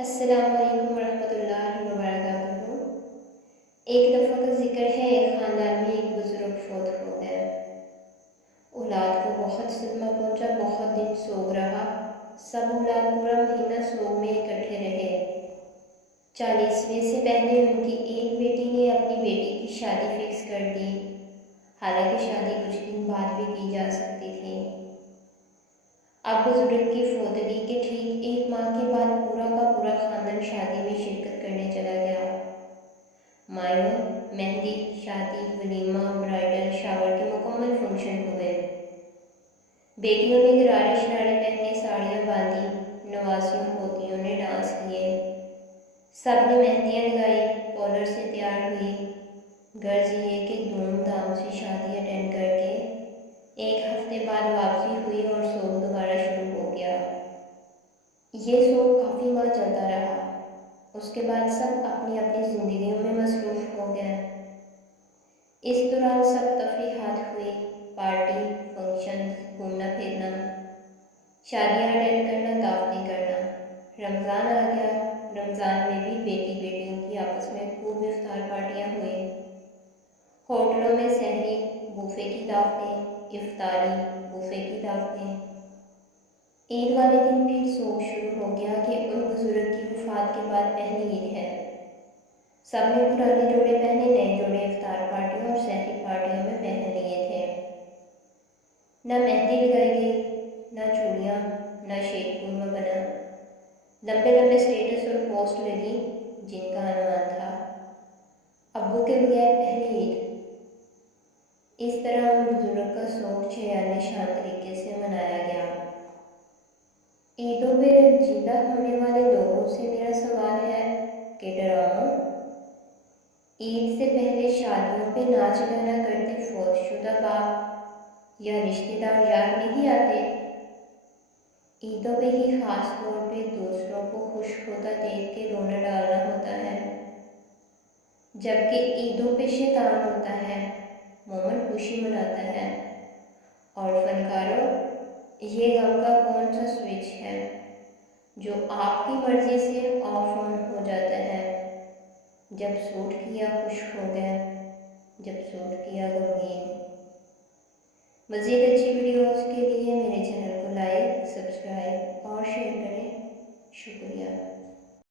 السلام علیکم ورحمۃ اللہ وبرکاتہ۔ ایک دفعہ کا ذکر ہے، ایک خاندان میں ایک بزرگ فوت ہو گئے۔ اولاد کو بہت صدمہ پہنچا، بہت دن سوگ رہا۔ سب اولاد پورا مہینہ سوگ میں اکٹھے رہے۔ 40ویں سے پہلے ان کی ایک بیٹی نے اپنی بیٹی کی شادی فکس کر دی، حالانکہ شادی کچھ دن بعد بھی کی جا سکتی تھی۔ اب بزرگ کی فوتگی کے ٹھیک ایک ماہ کے بعد پورا کا پورا خاندان شادی میں شرکت کرنے چلا گیا۔ مائوں، مہندی، شادی، ولیمہ، برائڈل شاور کے مکمل فنکشن ہوئے۔ بیٹیوں نے غرارے شرارے پہنے، ساڑیاں باندھی، نوازیوں پوتیوں نے ڈانس کیے، سب نے مہندیاں لگائی، پارلر سے تیار ہوئی۔ غرض یہ کہ دھوم دھام سے شادی اٹینڈ کر کے ایک ہفتے بعد واپسی ہوئی اور سوگ دوبارہ شروع ہو گیا۔ یہ سوگ کافی ماہ چلتا رہا۔ اس کے بعد سب اپنی اپنی زندگیوں میں مصروف ہو گئے۔ اس دوران سب تفریحات ہوئی، پارٹی، فنکشن، گھومنا پھرنا، شادیاں اٹینڈ کرنا، دعوتیں کرنا۔ رمضان آ گیا۔ رمضان میں بھی بیٹیوں کی آپس میں خوب افطار پارٹیاں ہوئی۔ ہوٹلوں میں سحری، بوفے کی دعوتیں، افطاری، بوفے کی دعوتیں۔ عید والے دن پھر سوگ شروع ہو گیا کہ ان بزرگ کی وفات کے بعد پہلی عید ہے۔ سب نے پرانے جوڑے پہنے، نئے جوڑے افطار پارٹیوں اور سحری پارٹیوں میں پہن لیے تھے۔ نہ مہندی لگائی گئی، نہ چوڑیاں، نہ شیر قورمہ بنا۔ لمبے لمبے اسٹیٹس اور پوسٹ لگی جن کا عنوان تھا ابو کے بغیر پہلی عید۔ اس طرح ان بزرگ کا سوگ چھیانے شان طریقے سے منایا گیا۔ عیدوں پہ رنجیدہ ہونے والے لوگوں سے میرا سوال ہے کہ ڈراموں؟ عید سے پہلے شادیوں پہ ناچ گانا کرتے فوت شدہ باپ یا رشتہ دار یاد نہیں آتے؟ عیدوں پہ ہی خاص طور پہ دوسروں کو خوش ہوتا دیکھ کے رونا ڈالنا ہوتا ہے، جبکہ عیدوں پہ شیطان ہوتا ہے، مومن خوشی مناتا ہے۔ اور فنکاروں، یہ غم کا کون سا سوئچ ہے جو آپ کی مرضی سے آف آن ہو جاتا ہے؟ جب سوٹ کیا خوش ہو گئے، جب سوٹ کیا غمگین۔ مزید اچھی ویڈیوز کے لیے میرے چینل کو لائک، سبسکرائب اور شیئر کریں۔ شکریہ۔